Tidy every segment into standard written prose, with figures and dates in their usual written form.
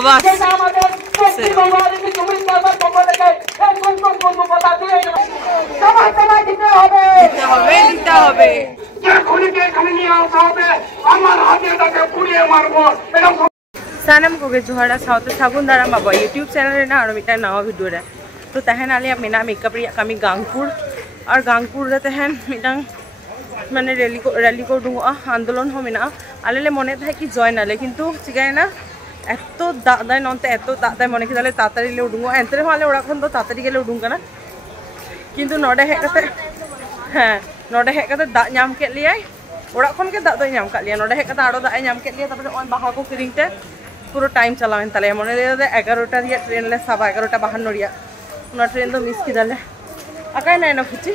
आवाज सानम को जोहारा साउथ सागुन दाराम बाबा YouTube channel ना और मिटा नवा वीडियो रे तो तहन आले मेना मेकअप रे कमी गांगपुर और गांगपुर रे तहन मिटांग माने रैली को दुआ आंदोलन हो मेना आले ले मने था कि जॉइन आले किंतु चिगाय ना एतो दादाय ननते एतो दादाय मने कि दाले तातारी ले उडुंगो एंतरे माले ओड़ा खन तो तातारी गेले उडुंग कना किंतु नोडे हे कते हां नोडे हे कते दा नाम के लियाय ओड़ा खन के दा दो नाम का लिया नोडे हे कते आरो दा नाम के लिया तब ओन बाहा को किरिंगते पूरा टाइम चलावेन ताले मने दे 11टा रिया ट्रेन ले सब 11:52 रिया उना ट्रेन तो मिस किदाले आकाय नाय ना खुची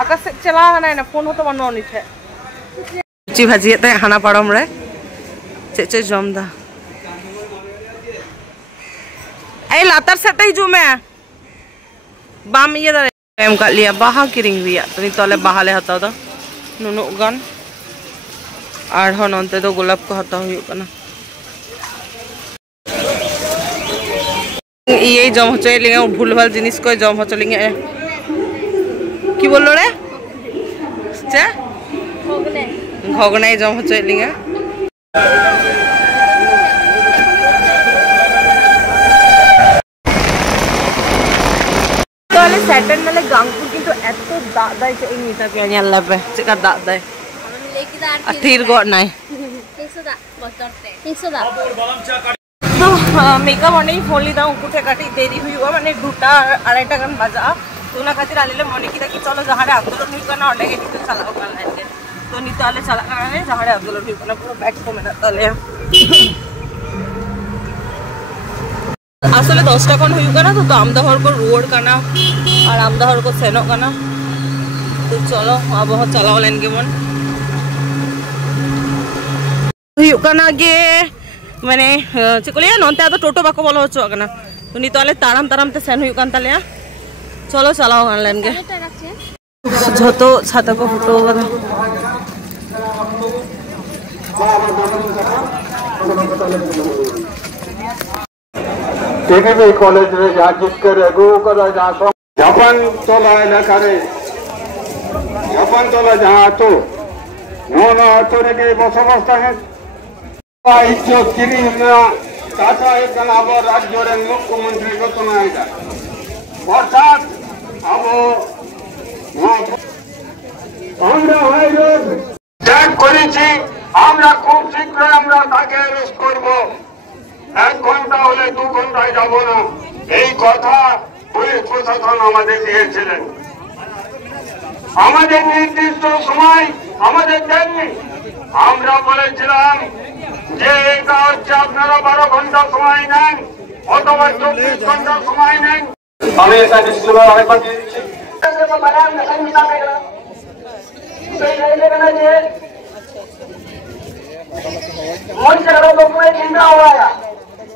आका से चला नाय ना फोन तो बनो नि थे ची भाजी ते खाना पड़म रे चे जम दा ए लातर सेते हिजु में बाम ये दा एम का लिया बाहा किरिंग रिया तो नि तले बाहा ले हताव दा नुनु गान आर हन अंते तो गोलाप को हताव हुई कना ये जम होचय लिंगे भूल भाल जिनिस को जम होच लिंगे की बोलो रे चे घगनाई जम होचय लिंगे तले सैटर्न मेले गांगपुर की तो एतो दादाय के मीटा के ᱧᱮᱞ लबे चेका दादाय अथीर गो नाय 100 तो मेकअप ओने फोन ली दा उकुठे काटी देरी हुआ माने 2टा 2:30 गन बजा तो ना खातिर आले मने की कि चलो जहारे आंदोलन हुई कना ओडे के तो चलाओ कना तो नी तो आले चला कना जहारे आंदोलन हुई कना पूरा बैक को मेना तले আসলে 10টা কোন হইউ কানা তো আমদাহর কো রোড কানা আর আমদাহর কো সেনো কানা তো চলো अब हो चलाओ लाइन के मन হইউ কানা গে মানে চিকলিয়া ননতে তো টোটো বাকো বলো হচ্ছে কানা তো নি তো আলে তারাম তারাম তে সেন হইউ কান তালে চলো চলাও লাइन के যত ছাতা কো ফটো কানা टीवी कॉलेज रे जा जिसकर एगो कर जा जापान तोला लेखारे जापान तोला जहां तो नो तो रे के बसवस्था है आइचो किरिना टाटा एक अब राज्य रे मुख्यमंत्री को तो नाइदा अर्थात अब আমরা হইলো ত্যাগ করেছি আমরা খুব শীঘ্রই আমরা তাকে অ্যারেস্ট করব 1 ঘন্টা হলে 2 ঘন্টায় যাব না এই কথা পুলিশ প্রশাসন আমাদের দিয়েছিলেন আমাদের নির্দিষ্ট সময় আমাদের দেননি আমরা বলেছিলাম যে এটা হচ্ছে আপনারা 12 ঘন্টা সময় নেন অথবা 24 ঘন্টা সময় নেন আমি এটা ডিসক্লোজার আরেকবার দিয়ে দিচ্ছি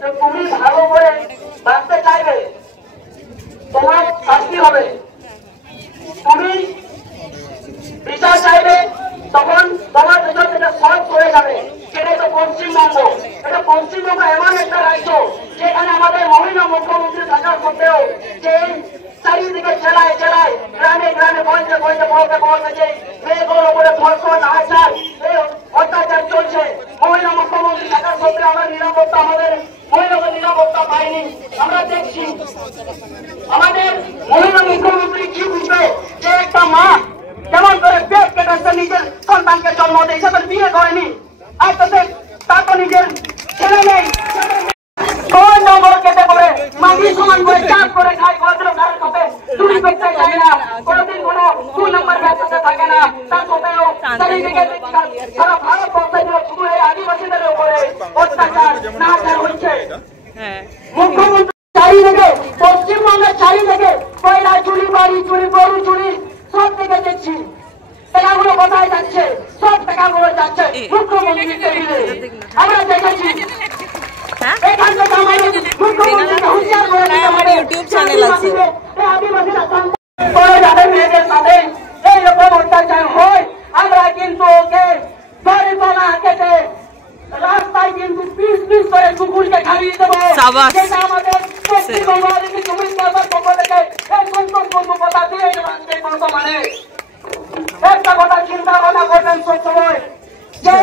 तो पुलिस भालो করে বাঁচতে চাইবে তোমার শাস্তি হবে তুমি বিচার চাইবে তখন তোমার ভিতর থেকে সব করে যাবে এটা তো পশ্চিমবঙ্গ এটা পশ্চিমবঙ্গ এমন একটা রাজ্য যেখানে আমাদের মহিলা মুখ্যমন্ত্রী থাকার সত্ত্বেও যে চারিদিকে চালায় গ্রামে গ্রামে বলতে যে মেয়েগুলোর উপরে ধর্ষণ আচার অত্যাচার চলছে মহিলা মুখ্যমন্ত্রী থাকার সত্ত্বেও আমার নিরাপত্তা আমাদের মহিলাদের নিরাপত্তা পাইনি আমরা দেখছি আমাদের মহিলা মুখ্যমন্ত্রী কি বুঝবে যে একটা মা যেমন করে পেট কেটে নিজের সন্তানকে জন্ম দেয় সে বিয়ে করেনি আর তার তো নিজের ছেলে নেই কোন নম্বর কেটে পড়ে মাগি সমান করে চাপ করে খায় ভদ্র ঘরের সাথে চুরি করতে চায় না কোনদিন কোনো 2 নম্বর ব্যবসা থাকে না তার সত্ত্বেও চারিদিকে সারা ভারতবর্ষে শুধু এই আদিবাসীদের উপরে অত্যাচার নাচার হচ্ছে মুখ্যমন্ত্রী চারিদিকে পশ্চিমবঙ্গের চারিদিকে কয়লা চুরি বাড়ি চুরি গরু চুরি সব দিকে দেখছি টাকাগুলো কোথায় যাচ্ছে সব টাকাগুলো যাচ্ছে মুখ্যমন্ত্রীর টেবিলে আমরা দেখেছি यूट्यूब चैनल আছে মেয়েদের সাথে এইরকম অত্যাচার হয় আমরা কিন্তু ওকে ধরে তোলাকে সাবাস। যেটা আমাদের পশ্চিমবঙ্গ আদিবাসী কমিউনিস্ট পার্টির পক্ষ থেকে এই সংকল্প কথা দিয়ে আজকে বর্তমানে একটা কথা চিন্তা ভাবনা করবেন সবসময় যে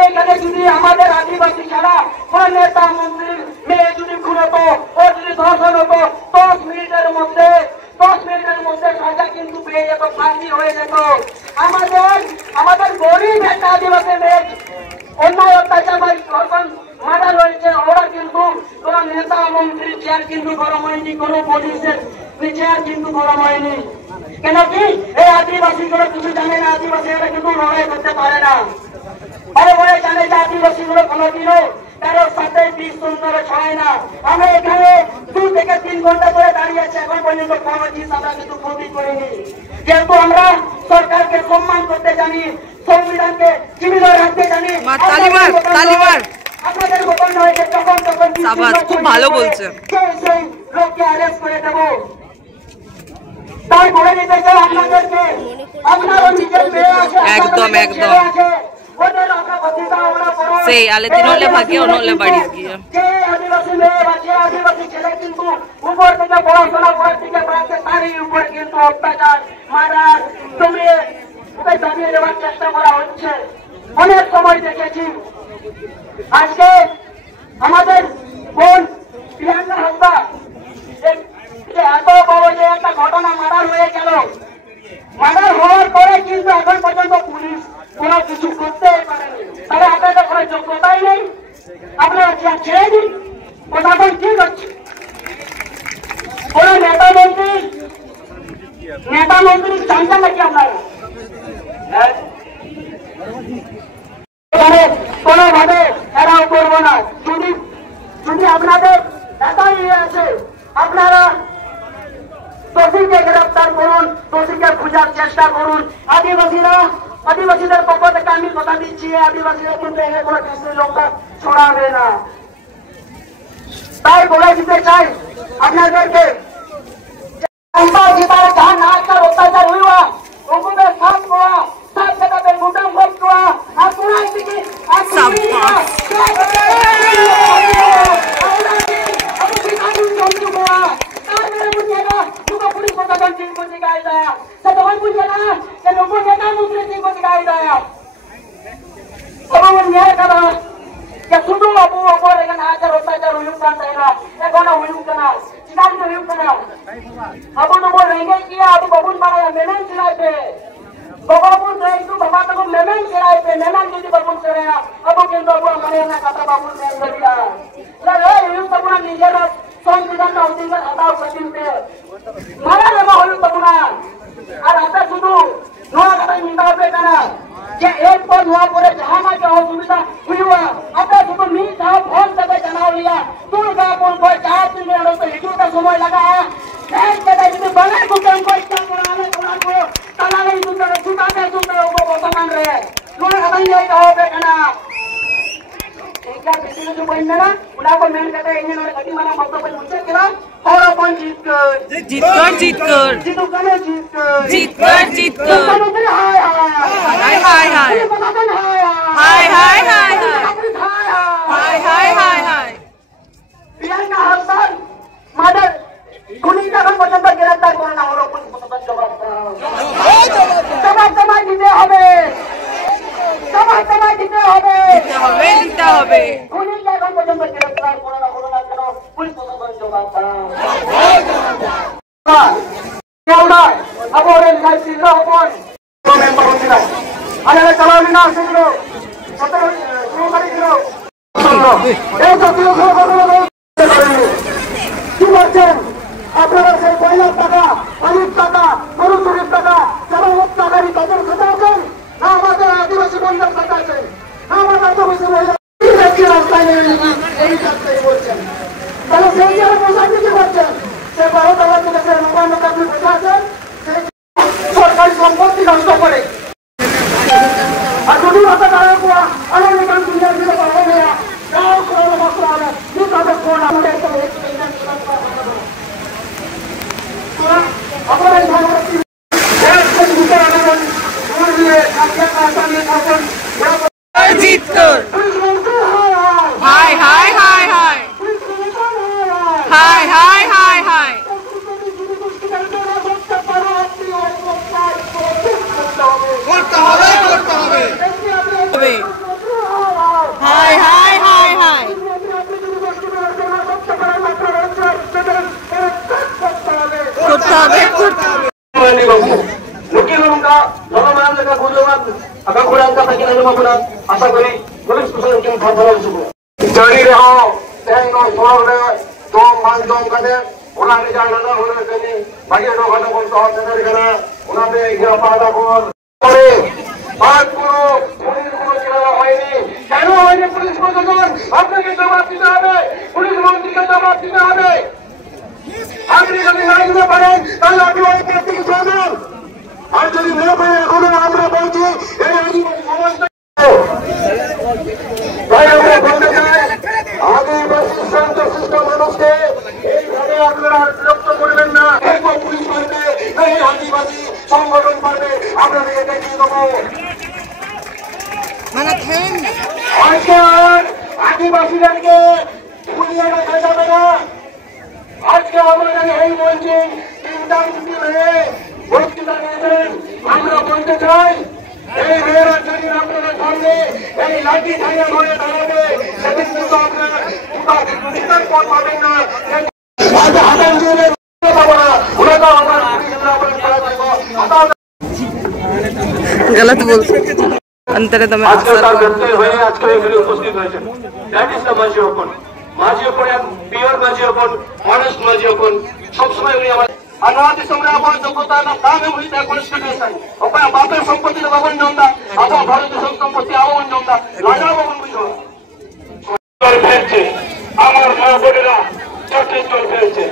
এইখানে যদি আমাদের আদিবাসী ছাড়া কোন নেতা মন্ত্রীর মেয়ে যদি খুন হতো ও যদি ধর্ষণ হতো 10 মিনিটের মধ্যে সাজা কিন্তু পেয়ে যেত, ফাঁসি হয়ে যেত। আমাদের গরিব একটা আদিবাসী মেয়ে অন্যায় অত্যাচার বা ধর্ষণ মারা রয়েছে, ওরা কিন্তু কোন নেতা মন্ত্রীর চেয়ার কিন্তু গরম হয়নি, কোন পুলিশের চেয়ার কিন্তু গরম হয়নি। কেন কি এই আদিবাসীগুলো কিছু জানে না, আদিবাসীরা কিন্তু লড়াই করতে পারে না। বড় জানে যে আদিবাসীগুলো কোনোদিনও কারোর সাথে বিষ সুন্দর ছড়ায় না। আমরা এখানে 2 থেকে 3 ঘন্টা ধরে দাঁড়িয়ে আছি, এখন পর্যন্ত কোনো জিনিস আমরা কিন্তু ক্ষতি করিনি। যেহেতু আমরা সরকারকে সম্মান করতে জানি, সংবিধানকে জীবিত রাখতে জানি। আপনাদের মতন নয় যে যখন তখন খুব ভালো বলছে, সেই লোককে অ্যারেস্ট করে দেবো। তাই বলে দিতে চাই আপনাদেরকে, আপনারও নিজের মেয়ে আছে, একদম সেই আলে দিন হলে ভাগে অনলে বাড়ি গিয়ে আদিবাসী মেয়ে আছে, আদিবাসী ছেলে কিন্তু উপর থেকে পড়াশোনা করার থেকে বাড়ছে, তারই উপর কিন্তু অত্যাচার মারা তুমি দাঁড়িয়ে দেওয়ার চেষ্টা করা হচ্ছে। অনেক সময় দেখেছি। আজকে আমাদের বোন প্রিয়াঙ্কা হাসদা এত বড় যে একটা ঘটনা মার্ডার হয়ে গেল, মার্ডার হওয়ার পরে কিন্তু এখন পর্যন্ত পুলিশ কোনো কিছু করতেই পারেনি। তাহলে আপনাদের কোনো যোগ্যতাই নেই, আপনারা ছেড়ে দিন। প্রশাসন কি করছে? কোন নেতা মন্ত্রী চাইছেন নাকি আপনারা? কোনোভাবে এরাও করবো না। যদি আপনাদের এটাই আছে, আপনারা দোষীকে গ্রেপ্তার করুন, দোষীকে খোঁজার চেষ্টা করুন। আদিবাসীদের পক্ষ থেকে আমি কথা দিচ্ছি, আদিবাসীদের কিন্তু কোনো কৃষ্ণ লোকটা ছড়াবে না। তাই বলে দিতে চাই আপনাদেরকে, जहाँ नाच का अत्याचार हुआ उनको साथ हुआ, साथ जगह पे मुद्दा वक्त हुआ, आप पूरा इसकी Abu tu boleh ingat dia, abu babun mana yang memang cerai pe, babun tu itu bapa tu memang cerai pe, memang jadi babun cerai, abu kita abu mana yang nak kata babun cerai dia. Lalu itu babun ni jadi संविधान ना होती है हटाओ कठिन पे, mana yang mau itu babun আর আমরা শুধু নোয়া কথা নিন্দা হবে না যে এরপর নোয়া করে জাহানা যে অসুবিধা হইবা আমরা শুধু মি সাহেব ফোন থেকে জানাও লিয়া দুর্গাপুর করে 4 দিনের মধ্যে হিজুটা সময় লাগা এক জায়গায় যদি বাঙালি কুটন করে কাম করালে কোনাকো তাহলে এই দুটো ছুটাতে বর্তমান রে নোয়া কথা নিয়ে হবে না क्या बेटी ने जो बहन ना उन्हें को मेन कहते हैं इन्हें नोरे गति माना मौका पर मुझे किला और अपन जीत कर जीतो कने जीत कर हाय हाय प्रियंका हसन मर्डर खुनी का हम पसंद गिरफ्तार करना और अपन पसंद जवाब दिते হবে দিতে হবে খুনি কে এখন পর্যন্ত গ্রেফতার করোনা কেন পুলিশ প্রশাসন জবাব দাও কেউনা আবরে লাইসি না হপন মেম্বার হচ্ছে না আরে চালাবি না সেগুলো কত শুরু করে দিল এই তো কি বলছেন আপনারা সেই 5 টাকা 5 টাকা 30 টাকা 40 টাকারই তাদের কথা আছেন না আমাদের আদিবাসী বন্ধুর কথা আছে আমাদের আদিবাসী বন্ধুর এই রাস্তায় এই রাস্তায় বলছেন তাহলে সেই যারা প্রশাসন কি করছেন সে বড় টাকা থেকে সে নবান্ন কাজে বসে আছেন সরকারি সম্পত্তি নষ্ট করে আর যদি কথা তারা কোয়া আমার নিকাম দুনিয়া দিলে পাবো না গাঁও করে বসে হবে কি তাদের কোন আমাদের একটা আপনারা এই ভালো जीत कर हाय हाय हाय हाय হাই হাই হাই হাই করতে হবে হাই হাই হাই হাই করতে হবে আশা করি পুলিশ প্রশাসন জানি रहो तेनो सोर रे तो मान दम कने उना ने जाना होना कने भागे नो घटा कोन तो हर करे उना पे एक पादा कोन करे बात को पुलिस को किरा হয়নি কেন হয়নি পুলিশ প্রশাসন আপনাকে জবাব দিতে হবে পুলিশ মন্ত্রীকে জবাব দিতে হবে আপনি যদি না দিতে পারেন তাহলে আপনি ওই ব্যক্তিকে সরান আর যদি না পারেন এখন আমরা বলছি এই আদিবাসী সমাজ ভাই আমরা বলতে চাই আদিবাসী শান্তশিষ্ট মানুষকে এইভাবে আপনারা বিরক্ত করবেন না একবার পুলিশ পারবে এই আদিবাসী সংগঠন পারবে আপনাদের এটা দিয়ে দেবো আদিবাসীদেরকে ভুলিয়ে রাখা যাবে না আজকে আমাদের এই মঞ্চে তিনটা হয়ে বক্তৃতা দিয়েছেন আমরা বলতে চাই এই মেয়েরা যদি আপনাদের সামনে এই লাঠি ঠাইয়া ধরে দাঁড়াবে সেদিন কিন্তু আপনার বিচার পথ পাবেন না হাতান দিয়ে পাবো না ওরা তো আমার गलत बोलते अंतरे तो मैं আজকে তার ব্যক্তি হয়ে আজকে এখানে উপস্থিত হয়েছে that is the Majhi open Majhi open pure Majhi open honest Majhi open সবসময় উনি আমার अनुवाद समरा अपन जोगता ना काम है वही कॉन्स्टिट्यूशन अपन बापेर संपत्ति का बाबन जोंदा अपन भारत संपत्ति आवन जोंदा राजा बाबन बुझो चल फेरছে আমার মা বোনেরা চটে চল ফেলছে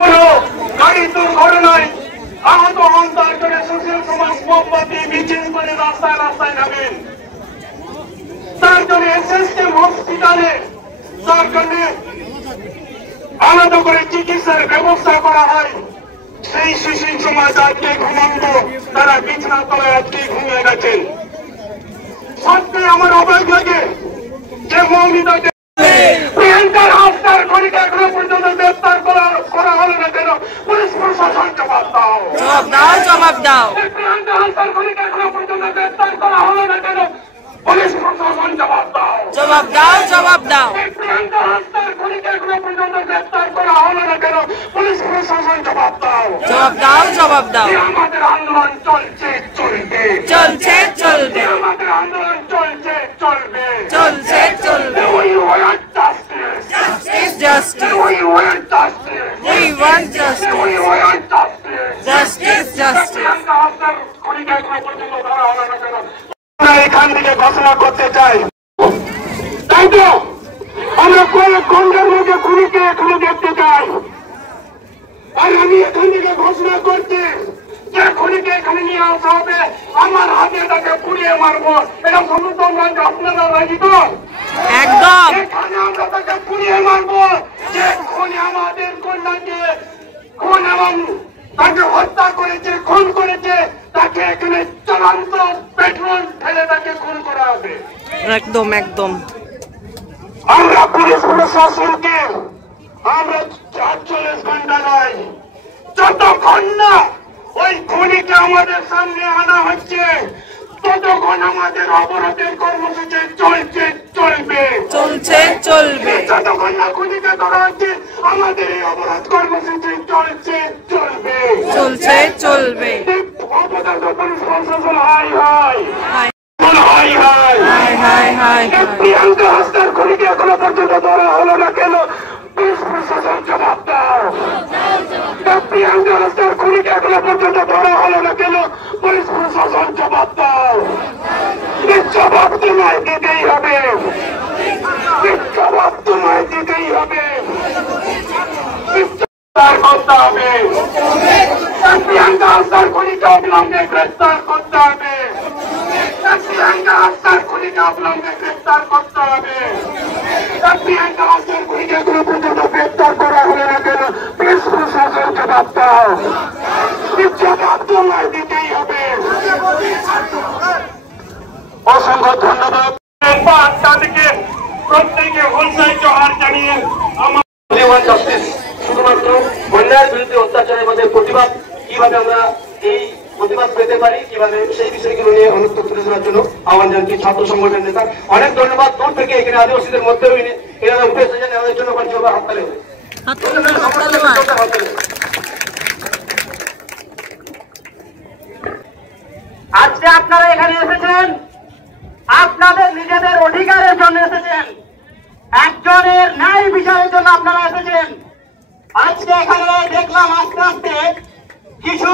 কোনো গাড়ি দুর্ঘটনায় আহত হন তার করে সোশ্যাল সমাজ মোমবাতি মিছিল করে রাস্তায় রাস্তায় নামেন তার জন্য এসএসকে হসপিটালে তার জন্য আলাদা করে চিকিৎসার ব্যবস্থা করা হয় সেই সুশীল সমাজ আজকে ঘুমন্ত তারা বিছানা তলায় আজকে ঘুমিয়ে গেছেন সত্যি আমার অবাক লাগে যে মৌমিতাকে প্রিয়াঙ্কার হাসনার খনিকে এখনো পর্যন্ত গ্রেফতার করা হলো না কেন পুলিশ প্রশাসন জবাব দাও जवाब दाओ প্রিয়াঙ্কার হাসনার খনিকে এখনো পর্যন্ত গ্রেফতার করা হলো না কেন পুলিশ প্রশাসন জবাব দাও जवाब दाओ প্রিয়াঙ্কা হাসনার খনিকে এখনো পর্যন্ত গ্রেফতার করা হলো না কেন পুলিশ প্রশাসন জবাব দাও जवाब दाओ আমাদের আন্দোলন চলছে চলবে আমাদের আন্দোলন চলছে চলবে We want justice. justice We want justice. we want justice We want justice. justice Priyanka হাসনার খনিকে এখনো পর্যন্ত ধরা হলো না কেন আমরা এখান থেকে ঘোষণা করতে চাই তাই তো আমরা কোন গঙ্গার মধ্যে খুনিকে এখনো দেখতে চাই আর আমি এখান থেকে ঘোষণা করছি যে খুনিকে এখানে নিয়ে আসা হবে আমার হাতে তাকে পুড়িয়ে মারবো এটা সমর্থন আপনারা রাজি তো একদম এখানে আমরা তাকে পুড়িয়ে মারবো যে খুনি আমাদের কন্যাকে খুন এবং তাকে হত্যা করেছে খুন করেছে তাকে এখানে চূড়ান্ত পেট্রোল ফেলে তাকে খুন করা হবে একদম একদম আমরা পুলিশ প্রশাসনকে আমরা ৪৪ ঘন্টা নয় যতক্ষণ না ওই খুনিকে আমাদের সামনে আনা হচ্ছে ততক্ষণ আমাদের অবরোধের কর্মসূচি চলবে যতক্ষণ না খুনিকে ধরা হচ্ছে আমাদের এই অবরোধ কর্মসূচি চলবে অবদার্থ পুলিশ প্রশাসন হাই প্রিয়াঙ্কা হাসনার খুনিকে এখনো পর্যন্ত ধরা হলো না কেন পুলিশ প্রশাসন জবাব দাও প্রিয়াঙ্কা হাসনার খুনিকে এখনো পর্যন্ত ধরা হলো না কেন পুলিশ প্রশাসন জবাব দাও জবাব তোমায় দিতেই হবে করতে হবে প্রিয়াঙ্কা হাসনার খুনিকে অবিলম্বে গ্রেফতার করতে হবে প্রিয়াঙ্কা হাসনার খুনিকে অবিলম্বে গ্রেফতার করতে হবে প্রিয়াঙ্কা হাসনার খুনিকে এখনো পর্যন্ত গ্রেফতার করা হলো না কেন পুলিশ প্রশাসন জবাব দাও জবাব তোমায় দিতেই হবে অসংখ্য ধন্যবাদ 8টা থেকে প্রত্যেকে হোলসাই জোহার জানিয়ে আমার যেতে পারি, কিভাবে সেই বিষয়গুলো নিয়ে অনুত্ত তুলে ধরার জন্য আহ্বান জানাচ্ছি ছাত্র সংগঠনের নেতা। অনেক ধন্যবাদ। দূর থেকে এখানে আদিবাসীদের মধ্যেও এনারা উঠে এসেছেন, এনাদের জন্য হাততালি হবে। আজকে আপনারা এখানে এসেছেন আপনাদের নিজেদের অধিকারের জন্য এসেছেন, একজনের ন্যায় বিচারের জন্য আপনারা এসেছেন। আজকে এখানে দেখলাম আস্তে আস্তে কিছু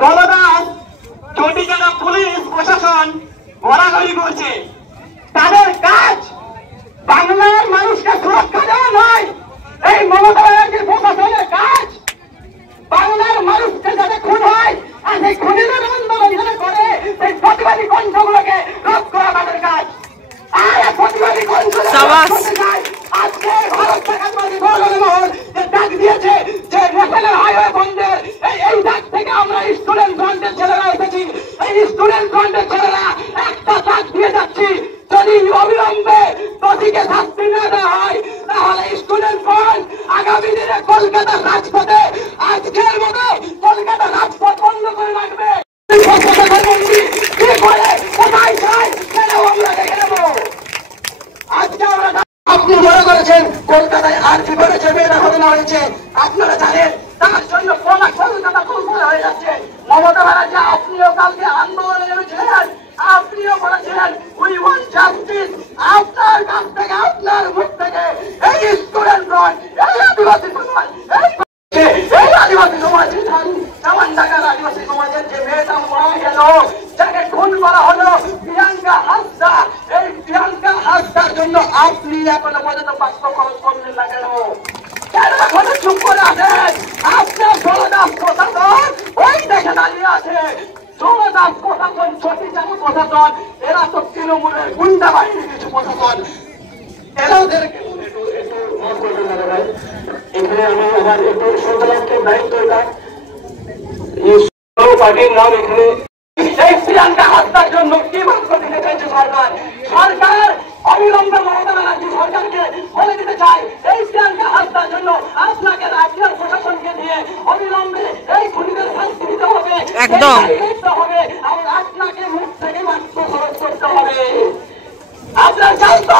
দলদাস চটি যারা পুলিশ প্রশাসন ঘোরাঘুরি করছে। তাদের কাজ বাংলার মানুষকে সুরক্ষা দেওয়া নয়। এই মমতা ব্যানার্জির প্রশাসনের কাজ বাংলার মানুষকে যাতে খুন হয় আর সেই খুনের আন্দোলন যারা করে সেই প্রতিবাদী কণ্ঠগুলোকে রোধ করা তাদের কাজ। আর প্রতিবাদী কণ্ঠ আজকে ভারত সরকারবাদী মহল যে ডাক দিয়েছে যে ন্যাশনাল হাইওয়ে বন্ধের, এই ডাক থেকে আমরা স্টুডেন্ট ফ্রন্টের ছেলেরা এসেছি। এই স্টুডেন্ট ফ্রন্টের ছেলেরা একটা ডাক দিয়ে যাচ্ছি, যদি অবিলম্বে দোষীকে শাস্তি না দেওয়া হয় তাহলে স্টুডেন্ট ফ্রন্ট আগামী দিনে কলকাতার রাজপথে আজকের মতো কলকাতার রাজপথ বন্ধ করে রাখবে। আজকে আমরা আপনি মনে করেছেন কলকাতায় আর কি করেছে মেয়েরা ঘটনা হয়েছে, আপনারা জানেন তার জন্য কলকাতা কলকাতা হয়ে যাচ্ছে। মমতা ব্যানার্জি আপনিও কালকে আন্দোলনে নেমেছিলেন, আপনিও বলেছিলেন উই ওয়ান্ট জাস্টিস। আপনার কাছ থেকে আপনার মুখ থেকে এই স্টুডেন্ট ফ্রন্ট, এই আদিবাসী সমাজ, এই আদিবাসী সমাজের সামান ঢাকার আদিবাসী সমাজের যে মেয়েটা মারা গেল, যাকে খুন করা হলো প্রিয়াঙ্কা হাসদা, এই প্রিয়াঙ্কা হাসদার জন্য আপনি এখনো পর্যন্ত বাক্য খরচ করলেন না কেন? কেন এখনো চুপ করে আছেন? আপনার জলদাস প্রশাসন ওই দেখে দাঁড়িয়ে আছে। জলদাস প্রশাসন, সতীচারী প্রশাসন, এরা তো তৃণমূলের গুন্ডা বাহিনীর কিছু প্রশাসন। এরাদেরকে এখানে আমি আমার একটু সন্তানকে দায়িত্ব এটা পার্টির নাম এখানে এই প্রিয়াঙ্কা হত্যার জন্য কি বাক্য দিতে চাইছে সরকার? সরকার অবিলম্বে মমতা ব্যানার্জি সরকারকে বলে দিতে চাই এই প্রিয়াঙ্কা হত্যার জন্য আপনাকে রাজ্যের প্রশাসনকে দিয়ে অবিলম্বে এই খুনিদের শাস্তি দিতে হবে, একদম হবে, আর আপনাকে মুখ থেকে বাক্য খরচ করতে হবে। আপনার জানতো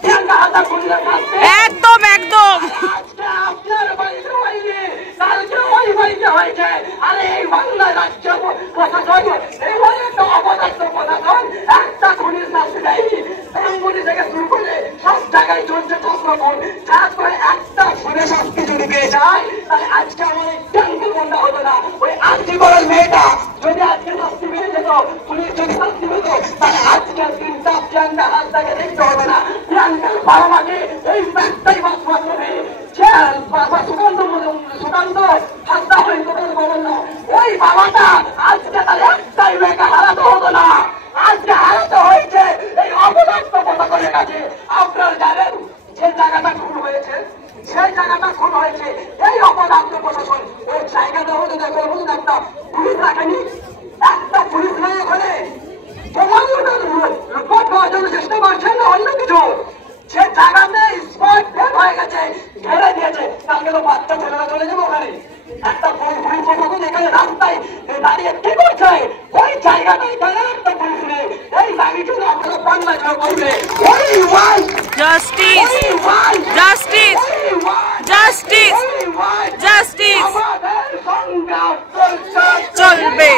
প্রিয়াঙ্কা হত্যা খুনিদের শাস্তি একদম একদম আজকে আপনার বাড়িতে হয়নি, কালকে ওই বাড়িতে হয়েছে। আরে এই বাংলার রাজ্য প্রশাসন, এই একটা অপদার্থ প্রশাসন একটা খুনির শাস্তি দেয়নি। তৃণমূল থেকে শুরু করে সব জায়গায় চলছে চক্রমণ, যার করে একটা খুনের শাস্তি যদি পেয়ে যায় তাহলে আজকে আমাদের ট্যাঙ্কের বন্ধ হতো না। ওই আজকে করার মেয়েটা যদি আজকে শাস্তি পেয়ে যেত, পুলিশ যদি শাস্তি পেত, তাহলে আজকের দিনটা প্রিয়াঙ্কা হাসদাকে দেখতে হবে না। প্রিয়াঙ্কার বাবা মাকে এই একটাই বাস মাধ্যমে সুকান্ত হাসদা হয়তো বলেন না, ওই বাবাটা আজকে তার একটাই মেয়েকে হারাতে হতো না। আজকে হারাতে হয়েছে এই অপদার্থ প্রশাসনের কাছে। আপনারা জানেন যে জায়গাটা খুন হয়েছে, সেই জায়গাটা খুন হয়েছে এই অপদার্থ প্রশাসন। ওই জায়গাটা হতে দেখো বলুন, একটা পুলিশ রাখেনি, একটা পুলিশ নেই ওখানে। তোমার রিপোর্ট পাওয়ার জন্য চেষ্টা করছেন না অন্য কিছু। সে জায়গাতে স্পট ডেড হয়ে গেছে, ঘেরে দিয়েছে। কালকে তো বাচ্চা ছেলেরা চলে যাবে ওখানে। একটা পুলিশ প্রশাসন এখানে রাস্তায় দাঁড়িয়ে কি করছে? ওই জায়গাটাই কেন একটা পুলিশ নেই? এই দাবিটা আপনারা বাংলা জন্য করবে। জাস্টিস জাস্টিস জাস্টিস জাস্টিস চলবে,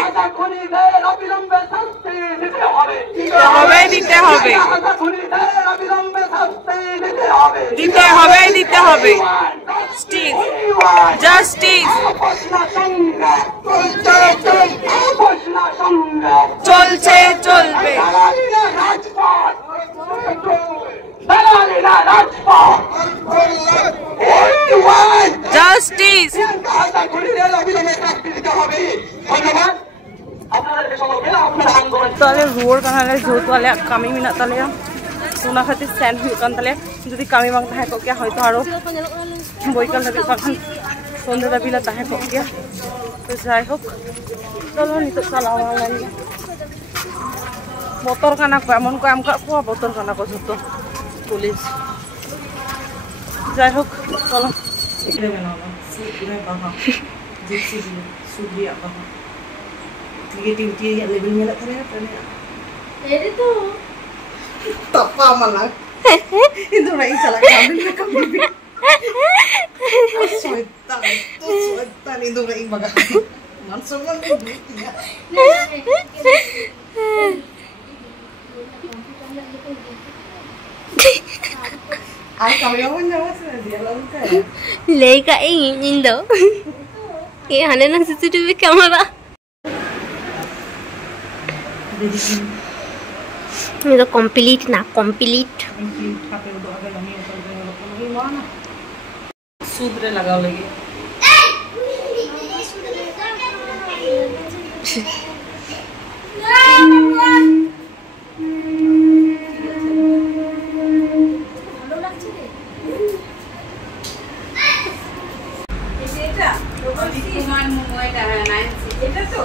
দিতে হবে দিতে হবে দিতে হবে জাস্টিস চলছে চলবে। Justice Tale ruor kan hale jauh tale kami minat tale ya. Tuna khati sen hui kan tale. Jadi kami bang tahe kok ya hoito haro boi kan lebih bahkan sonde tapi lah tahe kok ya. Terus saya kok kalau nih tuh salah lagi. Motor kan aku emon ko amka ko motor kan aku suto tulis. Saya kok kalau ini mana sih ini apa? Jadi sih sudi apa? Negativity level में लग रहा है मेरे तो तप्पा मला itu naik salah kambing kambing soetan itu naik baga langsung kan ay kami naman nyawa sa dia lang ka लेगा इन दो ये हने ना सीसीटीवी कैमरा ये तो कंप्लीट ना कंप्लीट सूत्र लगाओ लगे এটা তো